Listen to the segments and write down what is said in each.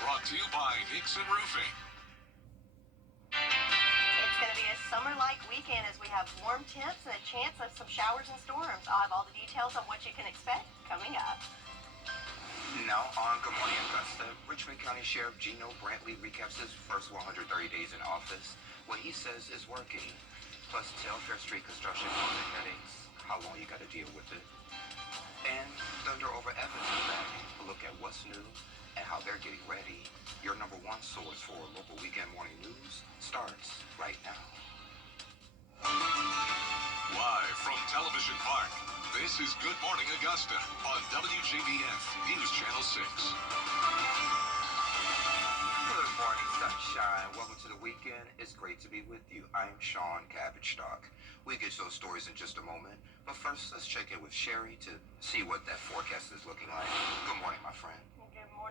brought to you by Hickson Roofing. It's going to be a summer-like weekend as we have warm temps and a chance of some showers and storms. I'll have all the details on what you can expect coming up. Now on Good Morning Augusta, Richmond County Sheriff Gino Brantley recaps his first 130 days in office, what he says is working, plus Telfair Street construction causing headaches, how long you got to deal with it, and Thunder over Evans back, a look at what's new and how they're getting ready. Your number one source for local weekend morning news starts right now. Live from Television Park, this is Good Morning Augusta on WJBF News Channel 6. Good morning, sunshine. Welcome to the weekend. It's great to be with you. I'm Sean Cabbage Stock. We get those stories in just a moment, but first let's check in with Sherry to see what that forecast is looking like. Good morning, my friend.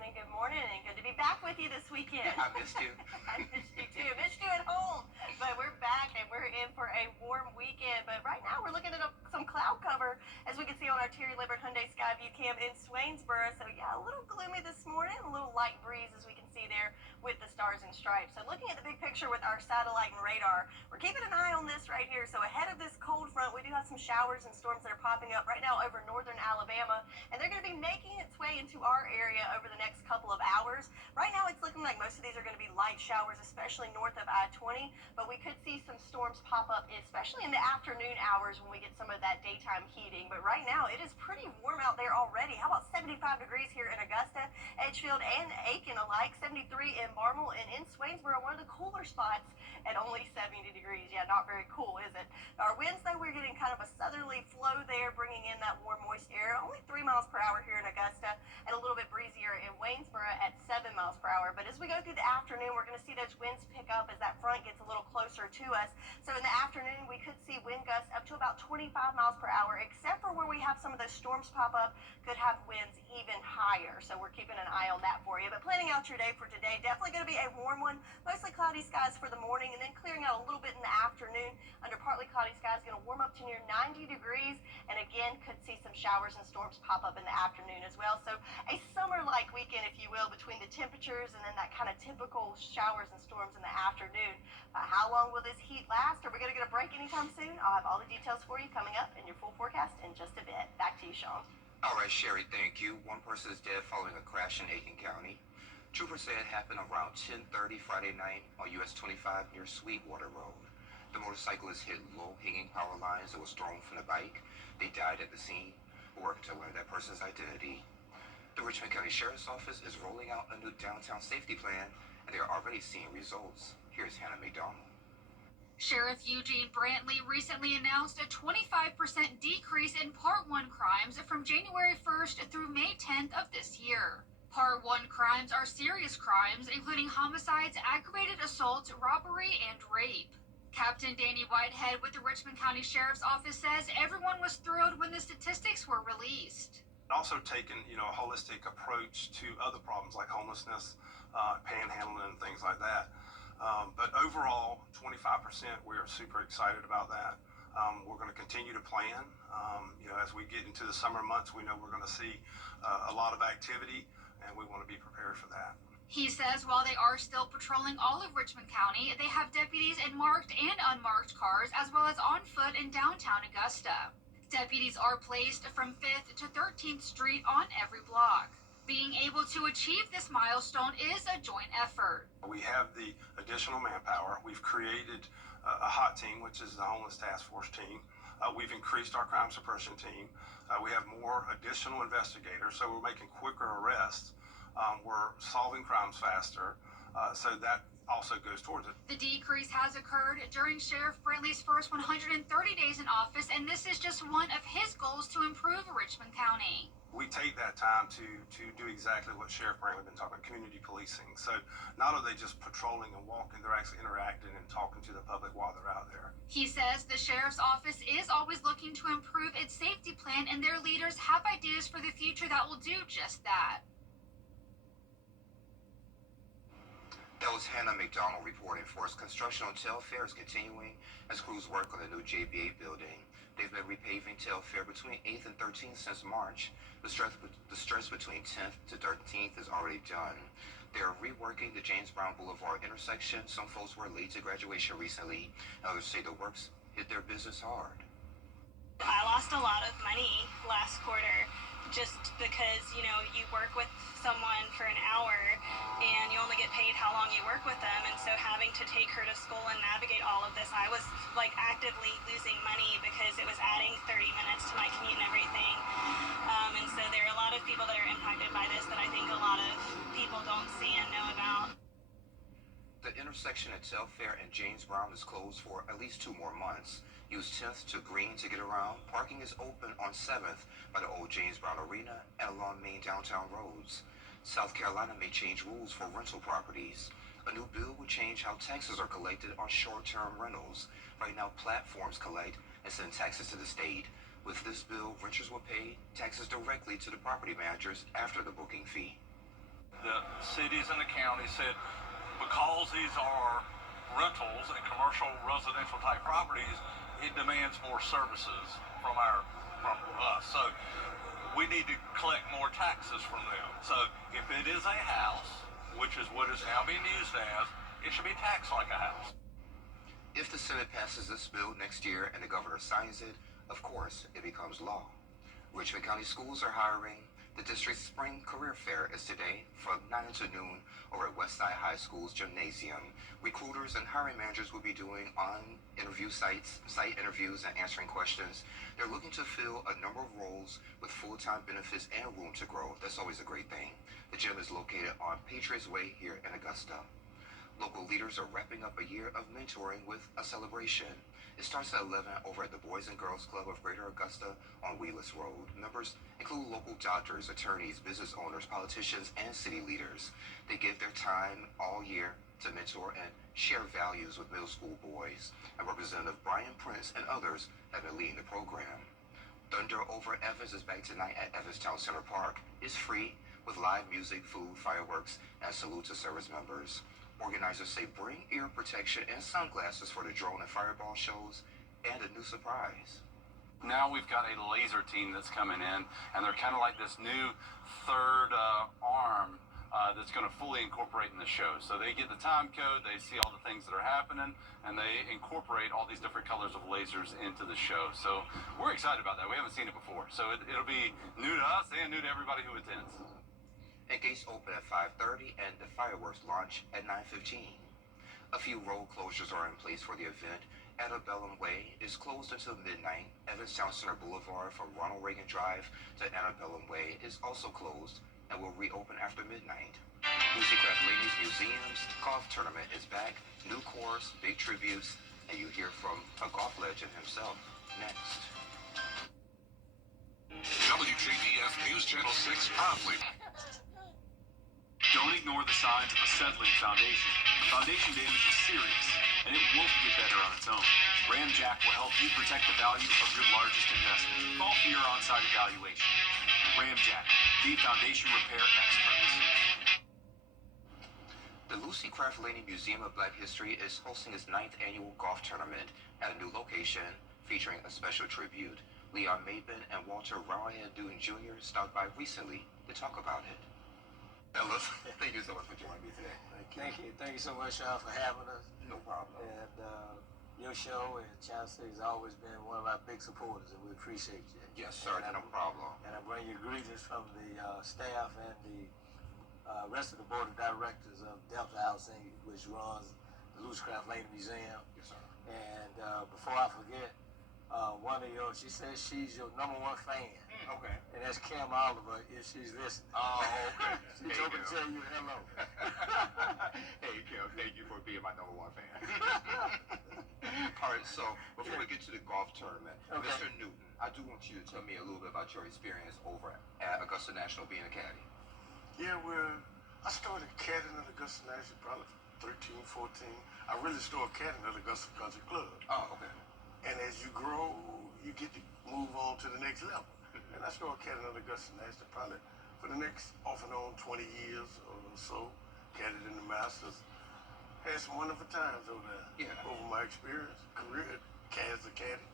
Good morning, and good to be back with you this weekend. I missed you. I missed you too. Missed you at home. But we're back and we're in for a warm weekend. But right now we're looking at some cloud cover, as we can see on our Terry Libbert Hyundai Skyview cam in Swainsboro. So yeah, a little gloomy this morning, a little light breeze as we can see there with the stars and stripes. So looking at the big picture with our satellite and radar, we're keeping an eye on this right here. So ahead of this cold front, we do have some showers and storms that are popping up right now over northern Alabama, and they're going to be making its way into our area over the next couple of hours. Right now it's looking like most of these are going to be light showers, especially north of I-20, but we could see some storms pop up, especially in the afternoon hours when we get some of that daytime heating. But right now it is pretty warm out there already. How about 75 degrees here in Augusta, Edgefield, and Aiken alike, 73 in Marmel, and in Swainsboro, one of the cooler spots at only 70 degrees. Yeah, not very cool, is it? Our winds, though, we're getting kind of a southerly flow there, bringing in that warm, moist air. Only 3 miles per hour here in Augusta, and a little bit breezier in Waynesboro at 7 miles per hour. But as we go through the afternoon, we're going to see those winds pick up as that front gets a little closer to us. So in the afternoon, we could see wind gusts up to about 25 miles per hour, except for where we have some of those storms pop up, could have winds even higher. So we're keeping an eye on that for you. But planning out your day for today, definitely going to be a warm one. Mostly cloudy skies for the morning, and then clearing out a little bit in the afternoon under partly cloudy skies. Going to warm up to near 90 degrees, and again could see some showers and storms pop up in the afternoon as well. So a summer-like weekend, if you will, between the temperatures and then that kind of typical showers and storms in the afternoon. How long will this heat last? Are we going to get a break anytime soon? I'll have all the details for you coming up in your full forecast in just a bit. Back to you, Sean. All right, Sherry, thank you. One person is dead following a crash in Aiken County. Troopers say it happened around 10:30 Friday night on US 25 near Sweetwater Road. The motorcyclist hit low-hanging power lines that was thrown from the bike. They died at the scene. We're working to learn that person's identity. The Richmond County Sheriff's Office is rolling out a new downtown safety plan, and they're already seeing results. Here's Hannah McDonald. Sheriff Eugene Brantley recently announced a 25% decrease in Part 1 crimes from January 1st through May 10th of this year. Part 1 crimes are serious crimes, including homicides, aggravated assault, robbery, and rape. Captain Danny Whitehead with the Richmond County Sheriff's Office says everyone was thrilled when the statistics were released. Also taken, a holistic approach to other problems like homelessness, panhandling, and things like that. But overall, 25%, we are super excited about that. We're going to continue to plan. As we get into the summer months, we know we're going to see a lot of activity, and we want to be prepared for that. He says while they are still patrolling all of Richmond County, they have deputies in marked and unmarked cars, as well as on foot in downtown Augusta. Deputies are placed from 5th to 13th Street on every block. Being able to achieve this milestone is a joint effort. We have the additional manpower. We've created a hot team, which is the homeless task force team. We've increased our crime suppression team. We have more additional investigators, so we're making quicker arrests. We're solving crimes faster, so that also goes towards it. The decrease has occurred during Sheriff Brantley's first 130 days in office, and this is just one of his goals to improve Richmond County. We take that time to do exactly what Sheriff Brantley's been talking about, community policing. So not are they just patrolling and walking, they're actually interacting and talking to the public while they're out there. He says the Sheriff's Office is always looking to improve its safety plan, and their leaders have ideas for the future that will do just that. That was Hannah McDonald reporting for us. Construction on Telfair is continuing as crews work on the new JBA building. They've been repaving Telfair between 8th and 13th since March. The stretch between 10th to 13th is already done. They're reworking the James Brown Boulevard intersection. Some folks were late to graduation recently. Others say the works hit their business hard. I lost a lot of money last quarter just because, you work with someone for an hour and you only get paid how long you work with them. And so having to take her to school and navigate all of this, I was actively losing money because it was adding 30 minutes to my commute and everything. And so there are a lot of people that are impacted by this that I think a lot of people don't see and know about. The intersection at Telfair and James Brown is closed for at least 2 more months. Use 10th to Green to get around. Parking is open on 7th by the old James Brown Arena and along main downtown roads. South Carolina may change rules for rental properties. A new bill will change how taxes are collected on short-term rentals. Right now, platforms collect and send taxes to the state. With this bill, renters will pay taxes directly to the property managers after the booking fee. The cities and the county said because these are rentals and commercial residential type properties, it demands more services from us. So we need to collect more taxes from them. So if it is a house, which is what it's now being used as, it should be taxed like a house. If the Senate passes this bill next year and the governor signs it, of course, it becomes law. Richmond County Schools are hiring. The district's spring career fair is today from 9 to noon over at Westside High School's gymnasium. Recruiters and hiring managers will be doing site interviews and answering questions. They're looking to fill a number of roles with full-time benefits and room to grow. That's always a great thing. The gym is located on Patriots Way here in Augusta. Local leaders are wrapping up a year of mentoring with a celebration. It starts at 11 over at the Boys and Girls Club of Greater Augusta on Wheeless Road. Members include local doctors, attorneys, business owners, politicians, and city leaders. They give their time all year to mentor and share values with middle school boys. And Representative Brian Prince and others have been leading the program. Thunder Over Evans is back tonight at Evans Town Center Park. It's free with live music, food, fireworks, and salute to service members. Organizers say bring ear protection and sunglasses for the drone and fireball shows and a new surprise. Now we've got a laser team that's coming in, and they're kind of like this new third arm that's going to fully incorporate in the show. So they get the time code, they see all the things that are happening, and they incorporate all these different colors of lasers into the show. So we're excited about that. We haven't seen it before. So it'll be new to us and new to everybody who attends. And gates open at 5:30 and the fireworks launch at 9:15. A few road closures are in place for the event. Antebellum Way is closed until midnight. Evanstown Center Boulevard from Ronald Reagan Drive to Antebellum Way is also closed and will reopen after midnight. Lucy Craft Ladies Museum's golf tournament is back. New course, big tributes, and you hear from a golf legend himself next. WJBF News Channel 6 proudly. Don't ignore the signs of a settling foundation. Foundation damage is serious, and it won't get better on its own. Ramjack will help you protect the value of your largest investment. Call for your on-site evaluation. Ramjack, the foundation repair experts. The Lucy Craft Lane Museum of Black History is hosting its 9th annual golf tournament at a new location featuring a special tribute. Leon Maben and Walter Rawhead Dune Jr. stopped by recently to talk about it. Fellas, thank you so much for joining me today. Thank you so much, y'all, for having us. No problem. And your show and Channel 6 has always been one of our big supporters, and we appreciate you. Yes, sir, no problem. And I bring you greetings from the staff and the rest of the board of directors of Delta Housing, which runs the Lucy Craft Lane Museum. Yes, sir. And before I forget, one of yours, she says she's your #1 fan. Okay. And that's Kim Oliver if she's listening. Oh, okay. She's hoping to tell you hello. Hey, Kim, thank you for being my #1 fan. All right, so before we get to the golf tournament, Okay. Mr. Newton, I do want you to tell me a little bit about your experience over at Augusta National being a caddy. Yeah, I started caddying at Augusta National probably 13, 14. I really started caddying at Augusta Country Club. Oh, okay. And as you grow, you get to move on to the next level. And I started caddying at Augusta National probably for the next off and on 20 years or so. Caddied in the Masters. Had some wonderful times over there. Yeah. Over my experience, career as a caddy.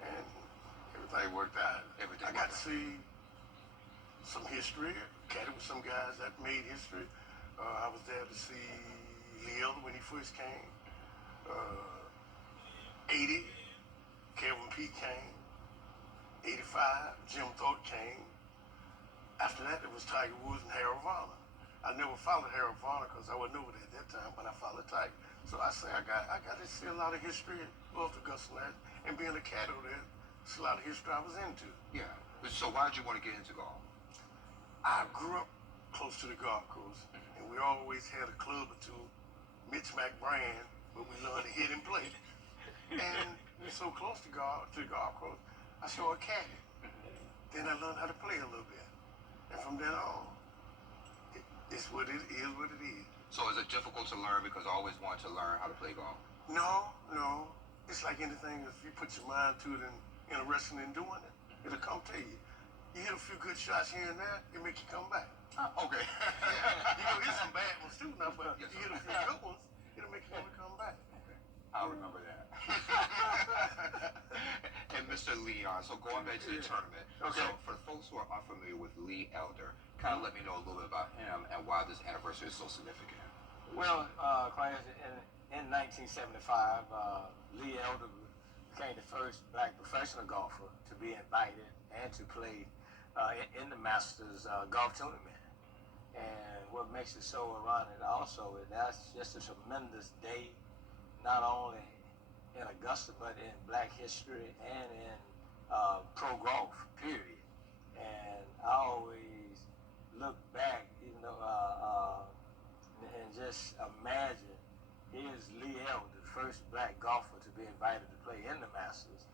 And everything worked out. Everything I got worked to see some history. Caddy with some guys that made history. I was there to see Lee Elder when he first came. 80, Kevin P came. 85, Jim Thorpe came. After that, it was Tiger Woods and Harold Varner. I never followed Harold Varner because I wasn't over there at that time, but I followed Tiger. So I say I got to see a lot of history of Augusta National, and being a cat over there, it's a lot of history I was into. Yeah. So why did you want to get into golf? I grew up close to the golf course, and we always had a club or two, Mitch McBrand, where we learned to hit and play. And we're so close to the golf course, I started caddying. Then I learned how to play a little bit. And from then on, it's what it is, what it is. So is it difficult to learn because I always wanted to learn how to play golf? No. It's like anything, if you put your mind to it and interested in doing it, it'll come to you. You hit a few good shots here and there, it makes you come back. Okay. You know, hit some bad ones too now, but you hit a few good ones, it'll make you want to come back. Okay. I'll remember that. And Mr. Leon, so going back to the tournament. Okay. So for the folks who are unfamiliar with Lee Elder, kind of let me know a little bit about him and why this anniversary is so significant. Well, in 1975, Lee Elder became the first black professional golfer to be invited and to play in the Masters golf tournament. And what makes it so ironic also is that's just a tremendous day, not only in Augusta, but in black history and in pro golf, period. And I always look back, even though, and just imagine, here's Lee Elder, the first black golfer to be invited to play in the Masters.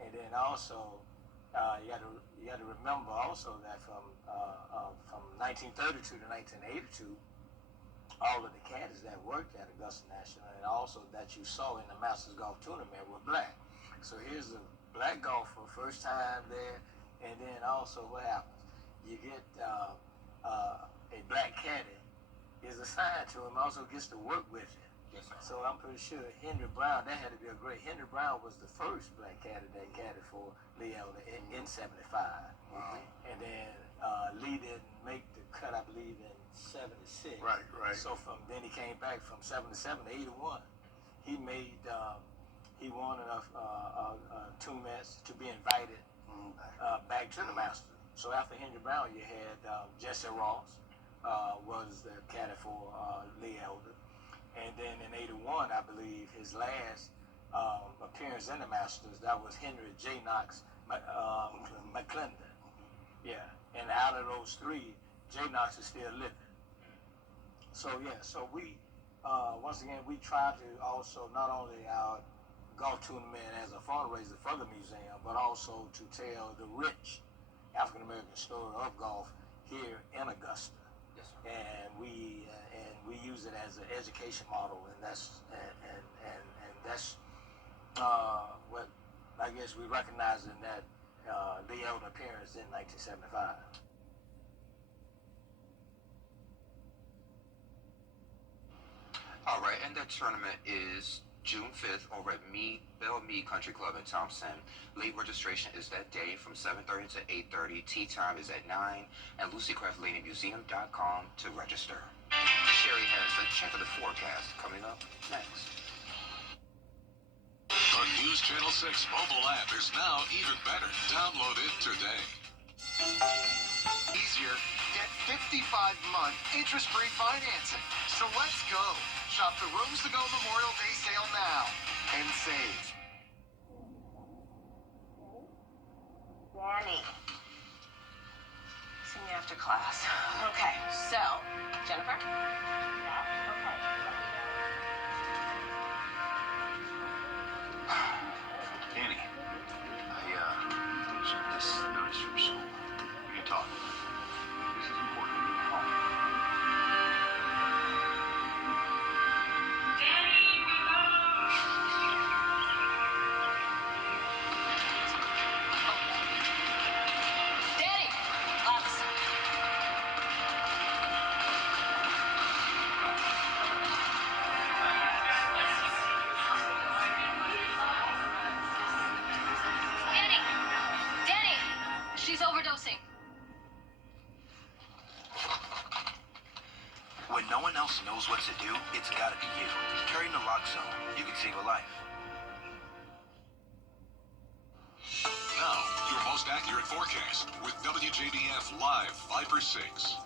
And then also, you got to remember also that from 1932 to 1982, all of the caddies that worked at Augusta National and also that you saw in the Masters Golf Tournament were black. So here's a black golfer, first time there, and then also what happens? You get a black caddy is assigned to him, also gets to work with him. Yes, sir. So I'm pretty sure Henry Brown, that had to be a great. Henry Brown was the first black caddy that caddied for Lee Elder in 75. Wow. And then Lee didn't make the cut, I believe, in 76. Right. So from then he came back from 77 to 81. He made he won enough tournaments to be invited back to the Masters. So after Henry Brown, you had Jesse Ross was the caddy for Lee Elder. And then in 81, I believe, his last appearance in the Masters, that was Henry J. Knox McClendon. Yeah, and out of those three, J. Knox is still living. So we, once again, we try to also not only our golf tournament as a fundraiser for the museum, but also to tell the rich African-American story of golf here in Augusta. Yes, sir. And we use it as an education model, and that's what I guess we recognize in that Lee Elder appearance in 1975. All right, and that tournament is June 5th over at Bell Mead Country Club in Thompson. Late registration is that day from 7:30 to 8:30. Tea time is at 9, and LucyCraftLadyMuseum.com to register. Sherry has a check of the forecast coming up next. The News Channel 6 mobile app is now even better. Download it today. Easier, get 55-month interest-free financing. So let's go. Shop the Rooms to Go Memorial Day sale now and save. Danny. See me after class. Okay, so, Jennifer? Yeah, okay. Danny, I sent this notice from school. We can talk. This is important. Danny! Class. no one else knows what to do, it's gotta be you. Carry naloxone. You can save a life. Now, your most accurate forecast with WJBF Live 5 for 6.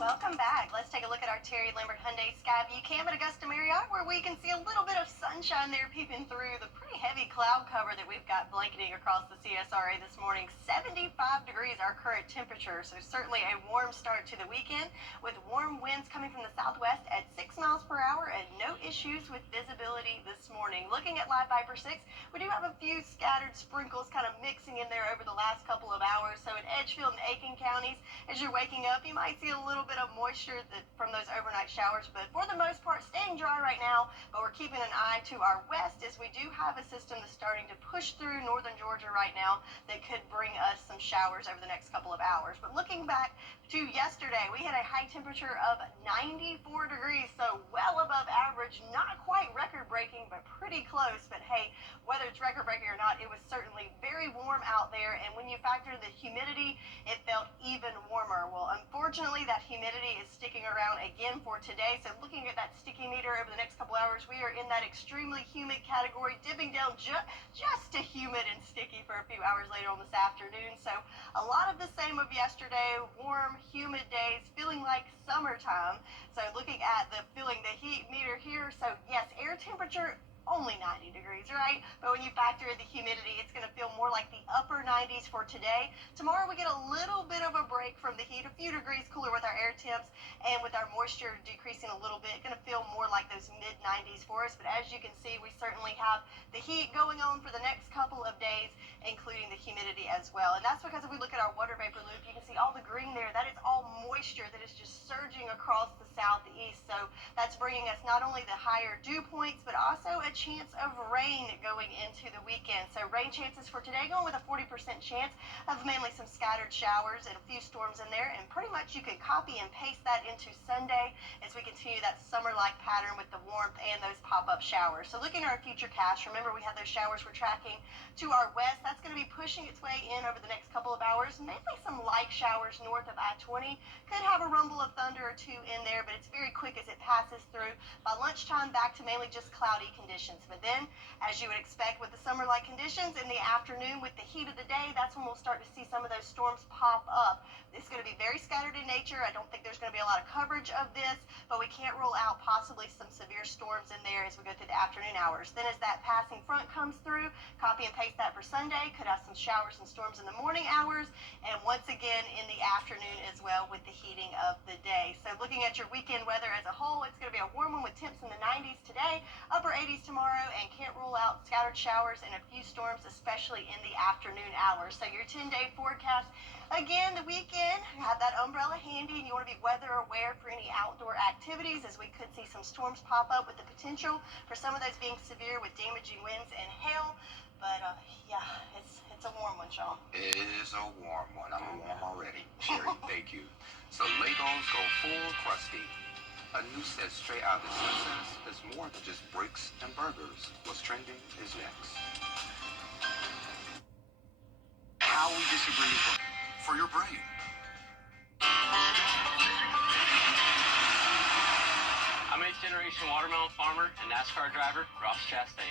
Welcome back. Let's take a look at our Terry Lambert Hyundai Skyview Cam at Augusta Marriott, where we can see a little bit of sunshine there peeping through the pretty heavy cloud cover that we've got blanketing across the CSRA this morning. 75 degrees our current temperature, so certainly a warm start to the weekend with warm winds coming from the southwest at 6 miles per hour and no issues with visibility this morning. Looking at Live 5 for 6, we do have a few scattered sprinkles kind of mixing in there over the last couple of hours. So in Edgefield and Aiken counties, as you're waking up, you might see a little bit of moisture from those overnight showers, but for the most part staying dry right now. But we're keeping an eye to our west as we do have a system that's starting to push through northern Georgia right now that could bring us some showers over the next couple of hours. But looking back to yesterday, we had a high temperature of 94 degrees, so well above average, not quite record breaking, but pretty close. But hey, whether it's record breaking or not, it was certainly very warm out there, and when you factor the humidity, it felt even warmer. Well, unfortunately, that humidity is sticking around again for today. So looking at that sticky meter over the next couple hours, we are in that extremely humid category, dipping down just to humid and sticky for a few hours later on this afternoon. So a lot of the same of yesterday, warm, humid days, feeling like summertime. So looking at feeling the heat meter here, so yes, air temperature only 90 degrees, right? But when you factor in the humidity, it's going to feel more like the upper 90s for today. Tomorrow we get a little bit of a break from the heat, a few degrees cooler with our air temps, and with our moisture decreasing a little bit, going to feel more like those mid 90s for us. But as you can see, we certainly have the heat going on for the next couple of days, including the humidity as well. And that's because if we look at our water vapor loop, you can see all the green there. That is all moisture that is just surging across the southeast. So that's bringing us not only the higher dew points, but also a chance of rain going into the weekend. So rain chances for today going with a 40% chance of mainly some scattered showers and a few storms in there. And pretty much you can copy and paste that into Sunday as we continue that summer-like pattern with the warmth and those pop-up showers. So looking at our future cache, remember we have those showers we're tracking to our west. That's going to be pushing its way in over the next couple of hours. Mainly some light showers north of I-20. Could have a rumble of thunder or two in there, but it's very quick as it passes through. By lunchtime, back to mainly just cloudy conditions. But then, as you would expect with the summer-like conditions, in the afternoon with the heat of the day, that's when we'll start to see some of those storms pop up. It's going to be very scattered in nature. I don't think there's going to be a lot of coverage of this, but we can't rule out possibly some severe storms in there as we go through the afternoon hours. Then as that passing front comes through, copy and paste that for Sunday. Could have some showers and storms in the morning hours, and once again in the afternoon as well with the heating of the day. So looking at your weekend weather as a whole, it's going to be a warm one with temps in the 90s today, upper 80s tomorrow, and can't rule out scattered showers and a few storms, especially in the afternoon hours. So your 10-day forecast, again, the weekend, have that umbrella handy, and you want to be weather aware for any outdoor activities, as we could see some storms pop up with the potential for some of those being severe with damaging winds and hail. But yeah, it's a warm one, Sean. It is a warm one. I'm warm already. Sherry, thank you. So Legos go full crusty. A new set straight out of The Simpsons is more than just bricks and burgers. What's trending is next. How we disagree is for your brain. I'm 8th generation watermelon farmer and NASCAR driver Ross Chastain.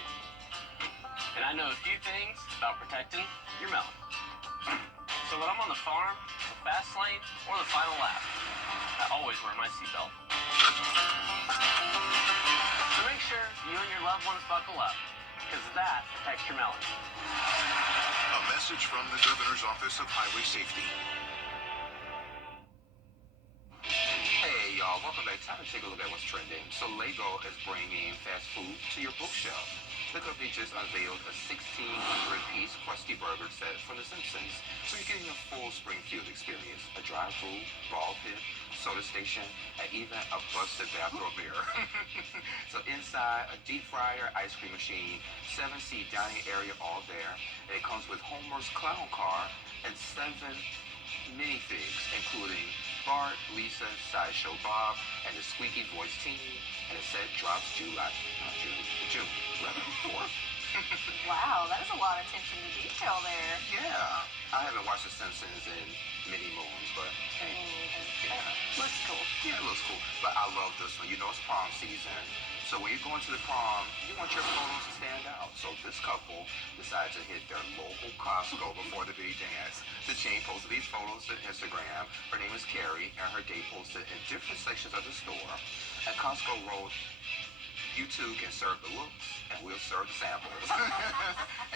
And I know a few things about protecting your melon. So when I'm on the farm, the fast lane, or the final lap, I always wear my seatbelt. So make sure you and your loved ones buckle up, because that protects your melon. A message from the Governor's Office of Highway Safety. Hey y'all, welcome back. Time to take a look at what's trending. So Lego is bringing fast food to your bookshelf. The company just unveiled a 1,600-piece Krusty Burger set from The Simpsons, so you're getting a full Springfield experience. A drive-through, ball pit, soda station, and even a busted bathroom mirror. So inside, a deep fryer, ice cream machine, 7-seat dining area all there. And it comes with Homer's clown car and 7 minifigs, including Bart, Lisa, Sideshow Bob, and the squeaky voice team. And the set drops June 4th. Wow, that is a lot of attention to detail there. Yeah. I haven't watched The Simpsons in mini moons, but hey, yeah. Looks cool. Yeah, it looks cool. But I love this one. You know it's prom season. So when you're going to the prom, you want your photos to stand out. So this couple decided to hit their local Costco before the big dance. The chain posted these photos to Instagram. Her name is Carrie, and her date posted in different sections of the store. And Costco wrote, "You two can serve the looks, and we'll serve the samples."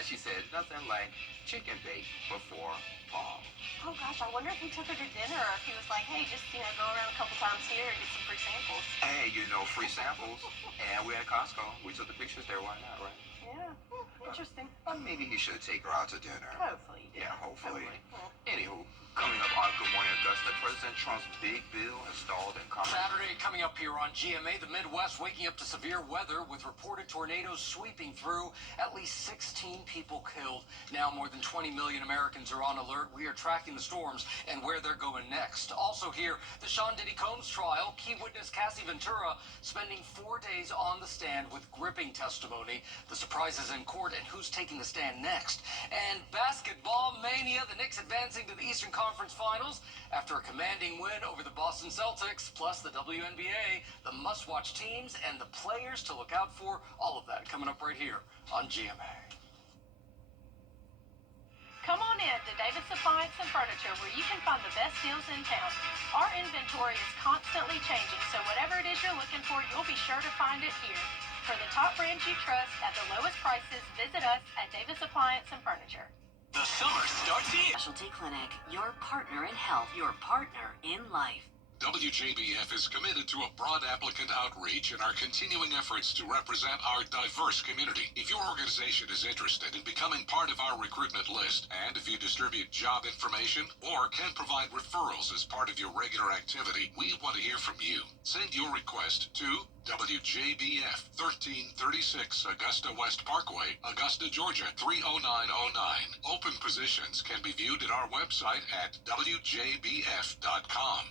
And she said, nothing like chicken bake before prom. Oh gosh, I wonder if he took her to dinner or if he was like, hey, just, go around a couple times here and get some free samples. Hey, free samples. And we're at Costco. We took the pictures there. Why not, right? Yeah, interesting. Or maybe he should take her out to dinner. Hopefully. Yeah, hopefully. Well, Anywho, coming up on Good Morning Augusta, President Trump's big bill installed in Congress. Saturday coming up here on GMA, the Midwest waking up to severe weather with reported tornadoes sweeping through. At least 16 people killed. Now more than 20 million Americans are on alert. We are tracking the storms and where they're going next. Also here, the Sean Diddy Combs trial. Key witness Cassie Ventura spending 4 days on the stand with gripping testimony. The surprises in court and who's taking the stand next. And basketball mania, the Knicks advancing to the Eastern Conference Finals after a commanding win over the Boston Celtics, plus the WNBA, the must-watch teams, and the players to look out for. All of that coming up right here on GMA. come on in to Davis Appliance and Furniture, where you can find the best deals in town. Our inventory is constantly changing, so whatever it is you're looking for, you'll be sure to find it here. For the top brands you trust at the lowest prices, visit us at Davis Appliance and Furniture. The summer starts here. Specialty Clinic, your partner in health, your partner in life. WJBF is committed to a broad applicant outreach in our continuing efforts to represent our diverse community. If your organization is interested in becoming part of our recruitment list, and if you distribute job information or can provide referrals as part of your regular activity, we want to hear from you. Send your request to WJBF 1336 Augusta West Parkway, Augusta, Georgia 30909. Open positions can be viewed at our website at WJBF.com.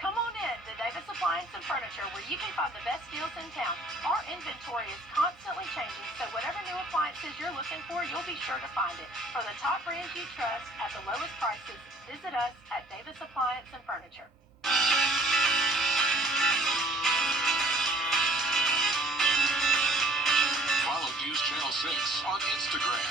Come on in to Davis Appliance and Furniture, where you can find the best deals in town. Our inventory is constantly changing, so whatever new appliances you're looking for, you'll be sure to find it. From the top brands you trust at the lowest prices, visit us at Davis Appliance and Furniture. Follow News Channel 6 on Instagram.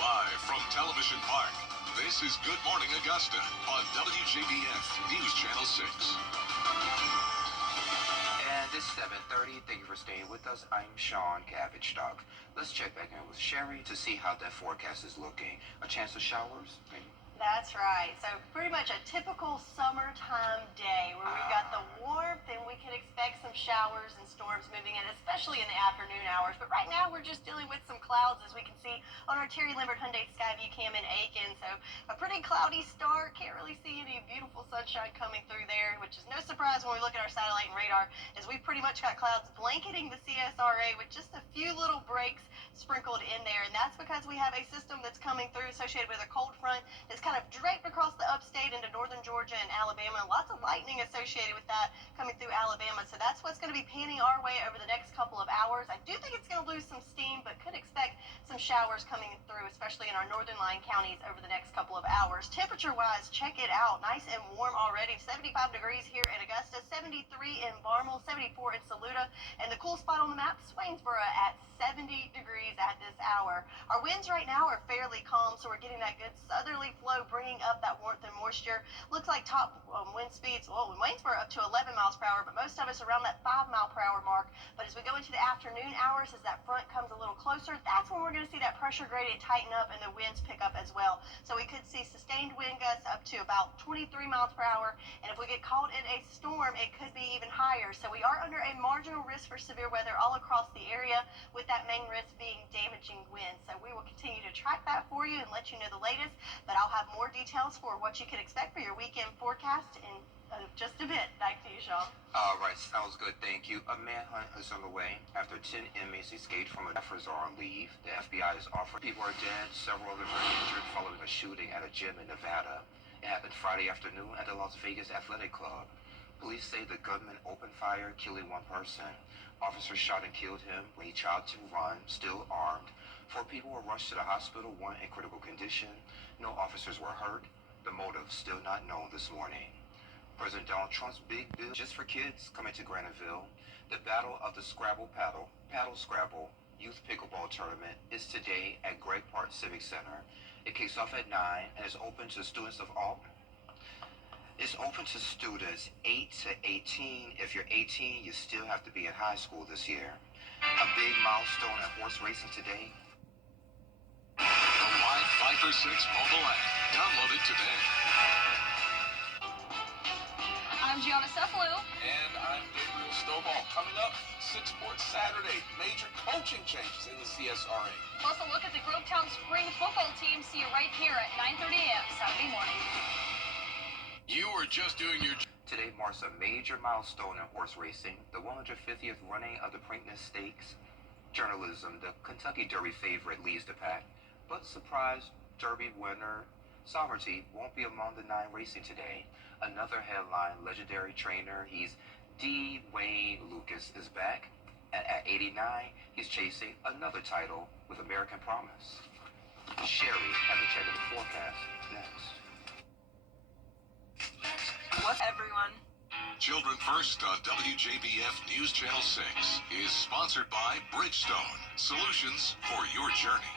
Live from Television Park, this is Good Morning Augusta on WJBF News Channel 6. And it's 7:30. Thank you for staying with us. I'm Sean Cabbage Stock. Let's check back in with Sherry to see how that forecast is looking. A chance of showers? Maybe. That's right. So pretty much a typical summertime day where we've got the warmth and we can expect some showers and storms moving in, especially in the afternoon hours. But right now we're just dealing with some clouds, as we can see on our Terry Lambert Hyundai Skyview Cam in Aiken. So a pretty cloudy start. Can't really see any beautiful sunshine coming through there, which is no surprise when we look at our satellite and radar, as we've pretty much got clouds blanketing the CSRA with just a few little breaks sprinkled in there. And that's because we have a system that's coming through associated with a cold front that's kind of draped across the upstate into northern Georgia and Alabama. Lots of lightning associated with that coming through Alabama. So that's what's going to be panning our way over the next couple of hours. I do think it's going to lose some steam, but could expect some showers coming through, especially in our northern line counties over the next couple of hours. Temperature-wise, check it out. Nice and warm already. 75 degrees here in Augusta, 73 in Barnwell, 74 in Saluda, and the cool spot on the map, Swainsboro, at 70 degrees at this hour. Our winds right now are fairly calm, so we're getting that good southerly flow bringing up that warmth and moisture. Looks like top wind speeds, well, in Waynesboro up to 11 miles per hour, but most of us around that 5 mile per hour mark. But as we go into the afternoon hours, as that front comes a little closer, that's when we're going to see that pressure gradient tighten up and the winds pick up as well. So we could see sustained wind gusts up to about 23 miles per hour, and if we get caught in a storm, it could be even higher. So we are under a marginal risk for severe weather all across the area, with that main risk being damaging winds. So we will continue to track that for you and let you know the latest, but I'll have more details for what you can expect for your weekend forecast in just a bit. Back to you, Sean. All right, sounds good. Thank you. A manhunt is on the way after 10 inmates escaped from staffers are on leave. The FBI is offering. People are dead. Several others are injured following a shooting at a gym in Nevada. It happened Friday afternoon at the Las Vegas Athletic Club. Police say the gunman opened fire, killing one person. Officers shot and killed him when he tried to run, still armed. 4 people were rushed to the hospital, 1 in critical condition. No officers were hurt. The motive still not known this morning. President Donald Trump's big bill just for kids coming to Graniteville. The Battle of the Scrabble Paddle Scrabble Youth Pickleball Tournament is today at Gregg Park Civic Center. It kicks off at 9 and is open to students of all. It's open to students 8 to 18. If you're 18, you still have to be in high school this year. A big milestone at horse racing today. The Live Viper 6 mobile app. Download it today. I'm Gianna Cephalou. And I'm Gabriel Stovall. Coming up, 6 Sports Saturday. Major coaching changes in the CSRA. Plus a look at the Grovetown spring football team. See you right here at 9:30 a.m. Saturday morning. You were just doing your... Today marks a major milestone in horse racing, the 150th running of the Preakness Stakes. Journalism, the Kentucky Derby favorite, leads the pack, but surprise Derby winner Sovereignty won't be among the 9 racing today. Another headline, legendary trainer, he's D. Wayne Lucas, is back, and at 89, he's chasing another title with American Promise. Sherry has a check of the forecast next. What's everyone? Children First on WJBF News Channel 6 is sponsored by Bridgestone, solutions for your journey.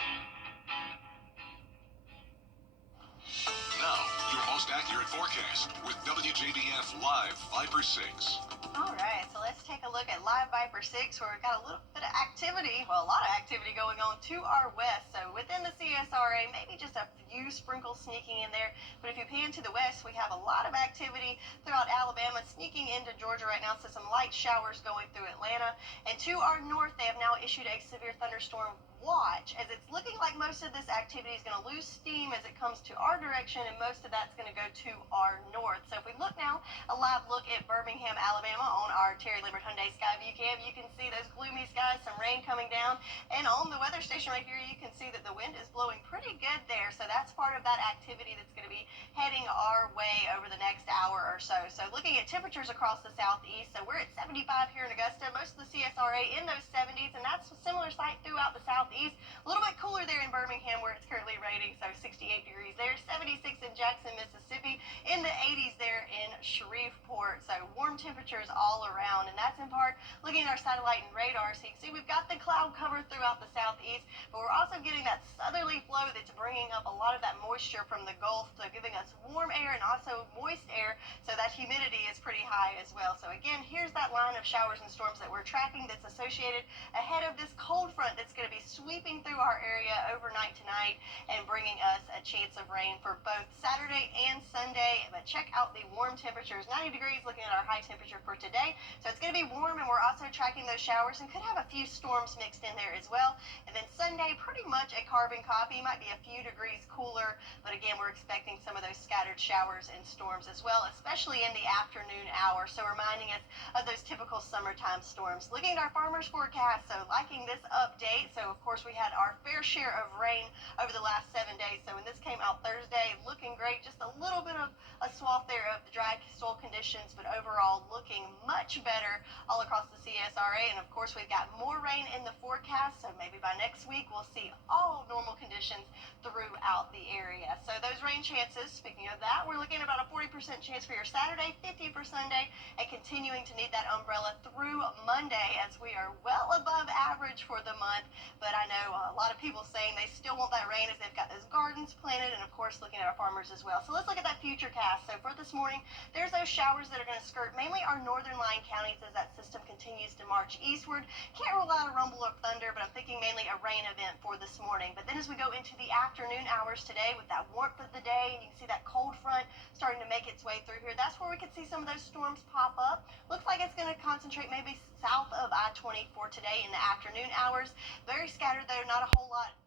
Now, your most accurate forecast with WJBF Live Viper 6. All right, so let's take a look at Live Viper 6, where we've got a little bit of activity, well, a lot of activity going on to our west. So within the CSRA, maybe just a few sprinkles sneaking in there. But if you pan to the west, we have a lot of activity throughout Alabama, sneaking into Georgia right now. So some light showers going through Atlanta. And to our north, they have now issued a severe thunderstorm watch, as it's looking like most of this activity is going to lose steam as it comes to our direction, and most of that's going to go to our north. So if we look now, a live look at Birmingham, Alabama on our Terry Libbert Hyundai Skyview Cam, you can see those gloomy skies, some rain coming down, and on the weather station right here, you can see that the wind is blowing pretty good there. So that's part of that activity that's going to be heading our way over the next hour or so. So looking at temperatures across the southeast, so we're at 75 here in Augusta, most of the CSRA in those 70s, and that's a similar sight throughout the southeast. A little bit cooler there in Birmingham, where it's currently raining, so 68 degrees there, 76 in Jackson, Mississippi, in the 80s there in Shreveport. So warm temperatures all around, and that's in part looking at our satellite and radar. So you can see we've got the cloud cover throughout the southeast, but we're also getting that southerly flow that's bringing up a lot of that moisture from the Gulf, so giving us warm air and also moist air, so that humidity is pretty high as well. So again, here's that line of showers and storms that we're tracking that's associated ahead of this cold front that's going to be sweeping through our area overnight tonight and bringing us a chance of rain for both Saturday and Sunday. But check out the warm temperatures, 90 degrees looking at our high temperature for today. So it's going to be warm, and we're also tracking those showers and could have a few storms mixed in there as well. And then Sunday, pretty much a carbon copy, might be a few degrees cooler, but again, we're expecting some of those scattered showers and storms as well, especially in the afternoon hour. So reminding us of those typical summertime storms. Looking at our farmers forecast, so liking this update. So of course, we had our fair share of rain over the last 7 days. So when this came out Thursday, looking great. Just a little bit of a swath there of the dry soil conditions, but overall looking much better all across the CSRA. And of course, we've got more rain in the forecast. So maybe by next week, we'll see all normal conditions throughout the area. So those rain chances, speaking of that, we're looking at about a 40% chance for your Saturday, 50 for Sunday, and continuing to need that umbrella through Monday, as we are well above average for the month. But I know a lot of people saying they still want that rain as they've got those gardens planted, and of course looking at our farmers as well. So let's look at that future cast. So for this morning, there's those showers that are going to skirt mainly our northern line counties as that system continues to march eastward. Can't rule out a rumble or thunder, but I'm thinking mainly a rain event for this morning. But then as we go into the afternoon hours today, with that warmth of the day, and you can see that cold front starting to make its way through here, that's where we could see some of those storms pop up. Looks like it's going to concentrate maybe south of I-20 for today in the afternoon hours. Very scattered though, not a whole lot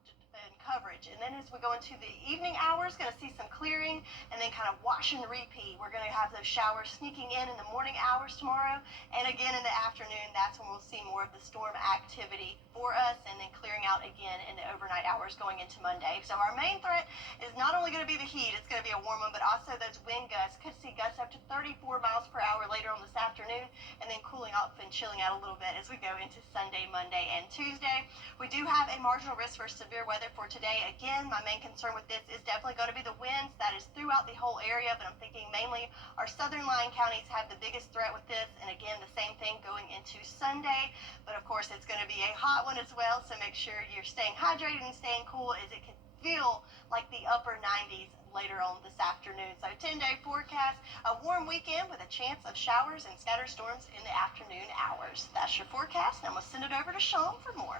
coverage. And then as we go into the evening hours, going to see some clearing and then kind of wash and repeat. We're going to have those showers sneaking in the morning hours tomorrow. And again in the afternoon, that's when we'll see more of the storm activity for us, and then clearing out again in the overnight hours going into Monday. So our main threat is not only going to be the heat, it's going to be a warm one, but also those wind gusts. Could see gusts up to 34 miles per hour later on this afternoon, and then cooling off and chilling out a little bit as we go into Sunday, Monday, and Tuesday. We do have a marginal risk for severe weather for today. Again, my main concern with this is definitely going to be the winds. That is throughout the whole area, but I'm thinking mainly our southern line counties have the biggest threat with this. And again, the same thing going into Sunday. But of course, it's going to be a hot one as well, so make sure you're staying hydrated and staying cool, as it can feel like the upper 90s later on this afternoon. So 10-day forecast, a warm weekend with a chance of showers and scattered storms in the afternoon hours. That's your forecast, and I'm going to send it over to Sean for more.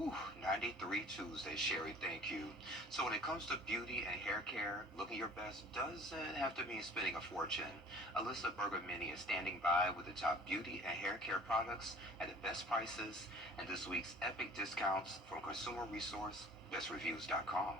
Ooh, 93 Tuesday, Sherry, thank you. So when it comes to beauty and hair care, looking your best doesn't have to mean spending a fortune. Alyssa Bergamini is standing by with the top beauty and hair care products at the best prices and this week's epic discounts from consumer resource bestreviews.com.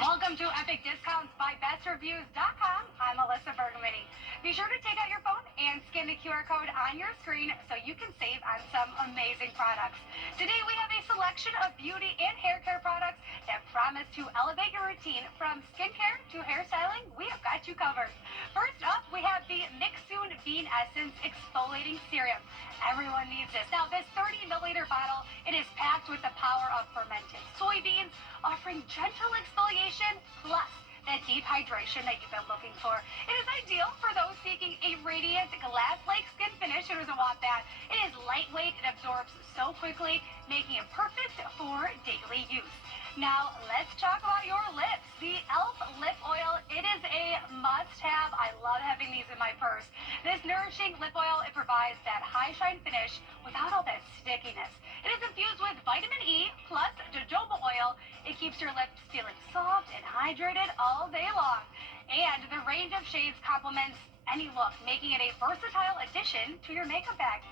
Welcome to Epic Discounts by BestReviews.com. I'm Alyssa Bergamini. Be sure to take out your phone and scan the QR code on your screen so you can save on some amazing products. Today we have a selection of beauty and hair care products that promise to elevate your routine. From skincare to hairstyling, we have got you covered. First up, we have the Mixsoon Bean Essence Exfoliating Serum. Everyone needs this. Now, this 30-milliliter bottle, it is packed with the power of fermented soybeans, offering gentle exfoliation plus that deep hydration that you've been looking for. It is ideal for those seeking a radiant, glass-like skin finish. Who doesn't want that? It is lightweight. It absorbs so quickly, making it perfect for daily use. Now, let's talk about your lips. The e.l.f. Lip Oil, it is a must-have. I love having these in my purse. This nourishing lip oil, it provides that high-shine finish without all that stickiness. It is infused with vitamin E plus jojoba oil. It keeps your lips feeling soft and hydrated all day long. And the range of shades complements any look, making it a versatile addition to your makeup bag.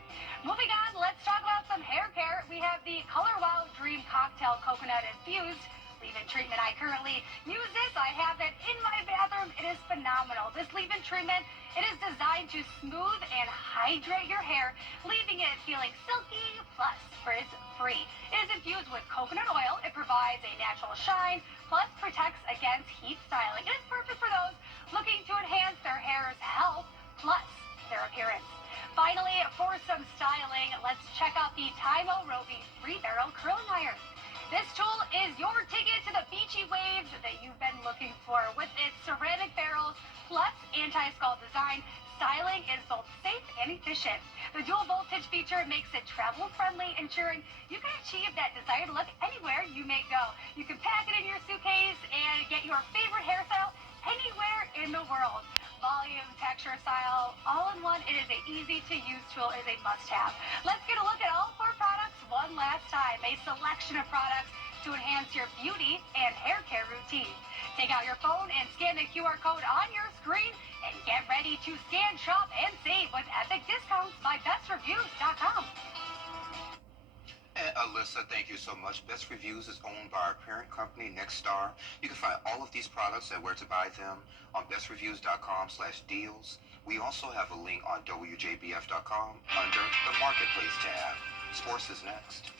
Moving on, let's talk about some hair care. We have the Color Wow Dream Cocktail Coconut Infused leave-in treatment. I currently use this. I have it in my bathroom. It is phenomenal. This leave-in treatment, it is designed to smooth and hydrate your hair, leaving it feeling silky plus frizz-free. It is infused with coconut oil. It provides a natural shine, plus protects against heat styling. It is perfect for those looking to enhance their hair's health plus their appearance. Finally, for some styling, let's check out the Tymo Roby 3-barrel curling iron. This tool is your ticket to the beachy waves that you've been looking for. With its ceramic barrels plus anti-scald design, styling is both safe and efficient. The dual voltage feature makes it travel friendly, ensuring you can achieve that desired look anywhere you may go. You can pack it in your suitcase and get your favorite hairstyle anywhere in the world. Volume, texture, style, all in one. It is an easy-to-use tool. It is a must-have. Let's get a look at all 4 products one last time. A selection of products to enhance your beauty and hair care routine. Take out your phone and scan the QR code on your screen and get ready to scan, shop, and save with epic discounts by BestReviews.com. And Alyssa, thank you so much. Best Reviews is owned by our parent company, Nexstar. You can find all of these products and where to buy them on bestreviews.com/deals. We also have a link on WJBF.com under the Marketplace tab. Sports is next.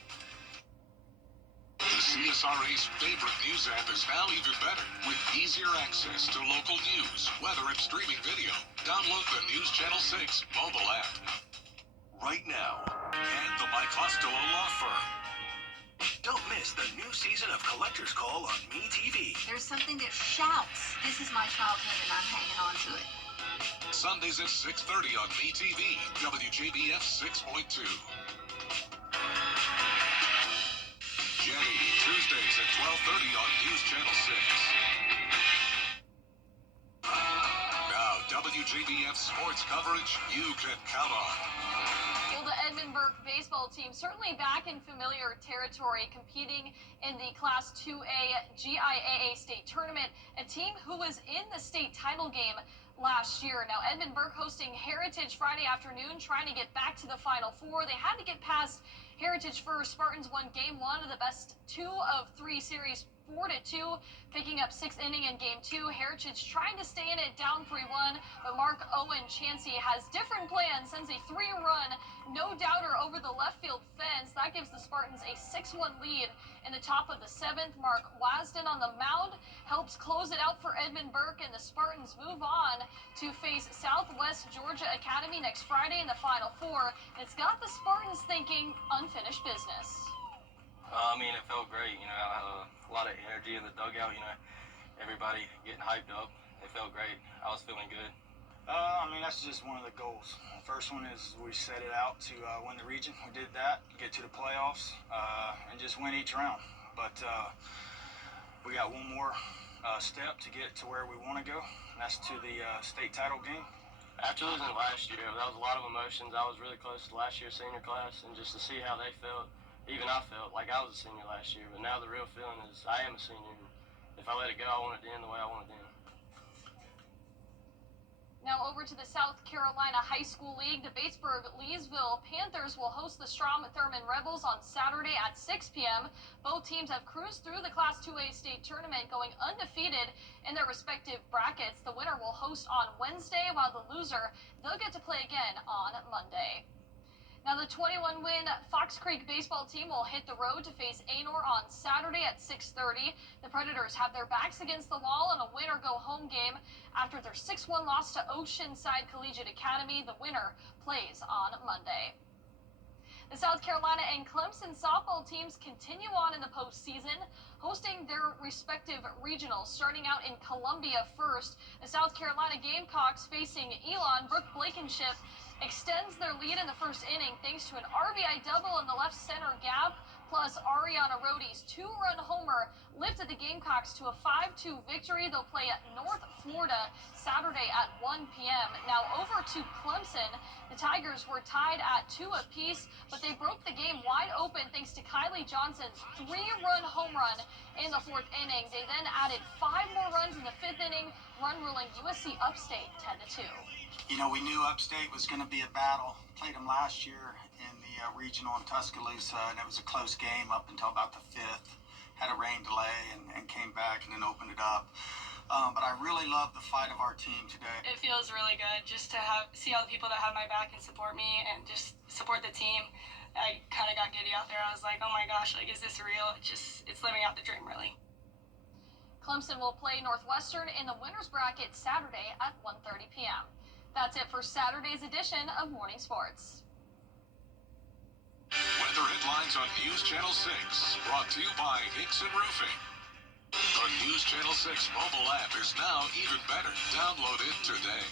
The CSRA's favorite news app is now even better with easier access to local news, weather, and streaming video. Download the News Channel 6 mobile app. Right now, and the Mike Costello Law Firm. Don't miss the new season of Collector's Call on MeTV. There's something that shouts, "This is my childhood and I'm hanging on to it." Sundays at 6:30 on MeTV, WJBF 6.2. Jenny, Tuesdays at 12:30 on News Channel 6. Now, WJBF sports coverage you can count on. Well, the Edmundburg baseball team certainly back in familiar territory, competing in the Class 2A GIAA state tournament, a team who was in the state title game last year. Now, Edmundburg hosting Heritage Friday afternoon, trying to get back to the Final Four. They had to get past Heritage First Spartans won Game 1 of the best 2 of 3 series 4-2, picking up 6th inning in Game 2. Heritage trying to stay in it, down 3-1, but Mark Owen Chansey has different plans, sends a 3-run no-doubter over the left field fence. That gives the Spartans a 6-1 lead in the top of the 7th. Mark Wasden on the mound helps close it out for Edmund Burke, and the Spartans move on to face Southwest Georgia Academy next Friday in the Final Four. It's got the Spartans thinking unfinished business. I mean, it felt great. You know, I had a lot of energy in the dugout. You know, everybody getting hyped up. It felt great. I was feeling good. I mean, that's just one of the goals. The first one is we set it out to win the region. We did that, get to the playoffs, and just win each round. But we got one more step to get to where we want to go, and that's to the state title game. After losing last year, that was a lot of emotions. I was really close to last year's senior class, and just to see how they felt. Even I felt like I was a senior last year, but now the real feeling is I am a senior. If I let it go, I want it to end the way I want it to end. Now over to the South Carolina High School League. The Batesburg-Leesville Panthers will host the Strom-Thurmond Rebels on Saturday at 6 p.m. Both teams have cruised through the Class 2A state tournament, going undefeated in their respective brackets. The winner will host on Wednesday, while the loser, they'll get to play again on Monday. Now, the 21-win Fox Creek baseball team will hit the road to face Anor on Saturday at 6:30. The Predators have their backs against the wall in a win-or-go-home game after their 6-1 loss to Oceanside Collegiate Academy. The winner plays on Monday. The South Carolina and Clemson softball teams continue on in the postseason, hosting their respective regionals, starting out in Columbia first. The South Carolina Gamecocks facing Elon. Brooke Blankenship extends their lead in the first inning thanks to an RBI double in the left center gap, plus Ariana Rohde's 2-run homer lifted the Gamecocks to a 5-2 victory. They'll play at North Florida Saturday at 1 p.m. Now over to Clemson. The Tigers were tied at 2 apiece, but they broke the game wide open thanks to Kylie Johnson's 3-run home run in the 4th inning. They then added 5 more runs in the 5th inning, run ruling USC Upstate 10-2. You know, we knew Upstate was going to be a battle. Played them last year in the regional in Tuscaloosa, and it was a close game up until about the 5th. Had a rain delay and came back and then opened it up. But I really love the fight of our team today. It feels really good just to see all the people that have my back and support me and just support the team. I kind of got giddy out there. I was like, oh my gosh, like, is this real? It's living out the dream, really. Clemson will play Northwestern in the winner's bracket Saturday at 1:30 p.m. That's it for Saturday's edition of Morning Sports. Weather headlines on News Channel 6, brought to you by Hickson Roofing. The News Channel 6 mobile app is now even better. Download it today.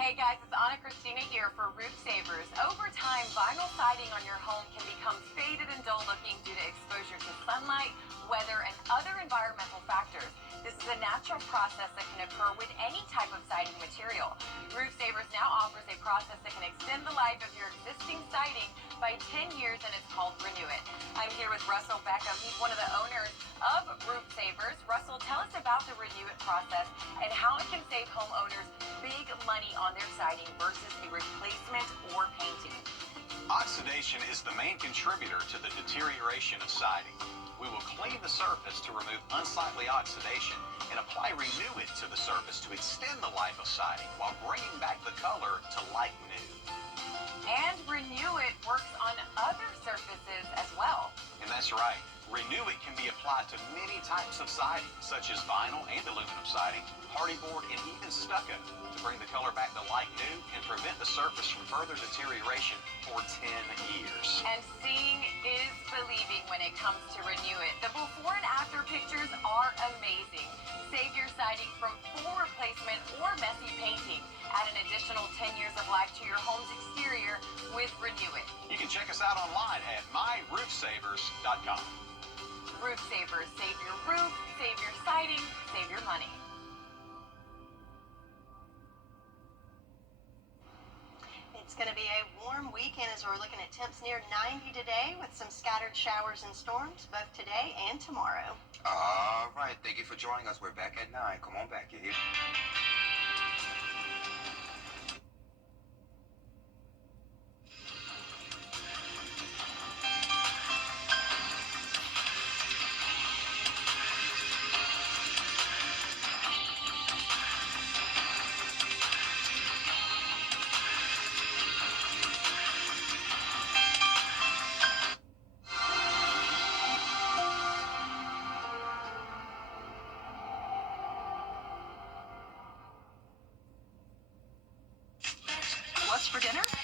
Hey guys, it's Anna Christina here for Roof Savers. Over time, vinyl siding on your home can become faded and dull looking due to exposure to sunlight, weather, and other environmental factors. This is a natural process that can occur with any type of siding material. Roof Savers now offers a process that can extend the life of your existing siding by 10 years, and it's called Renew It. I'm here with Russell Beckham. He's one of the owners of Roof Savers. Russell, tell us about the Renew It process and how it can save homeowners big money on their siding versus a replacement or painting. Oxidation is the main contributor to the deterioration of siding. We will clean the surface to remove unsightly oxidation and apply Renew It to the surface to extend the life of siding while bringing back the color to like new. And Renew It works on other surfaces as well. And that's right. Renew It can be applied to many types of siding, such as vinyl and aluminum siding, hardy board, and even stucco, to bring the color back to like new and prevent the surface from further deterioration for 10 years. And seeing is believing when it comes to Renew It. The before and after pictures are amazing. Save your siding from full replacement or messy painting. Add an additional 10 years of life to your home's exterior with Renew It. You can check us out online at myroofsavers.com. Roof Savers. Save your roof, save your siding, save your money. It's going to be a warm weekend as we're looking at temps near 90 today with some scattered showers and storms both today and tomorrow. All right. Thank you for joining us. We're back at 9. Come on back. You hear? us for dinner?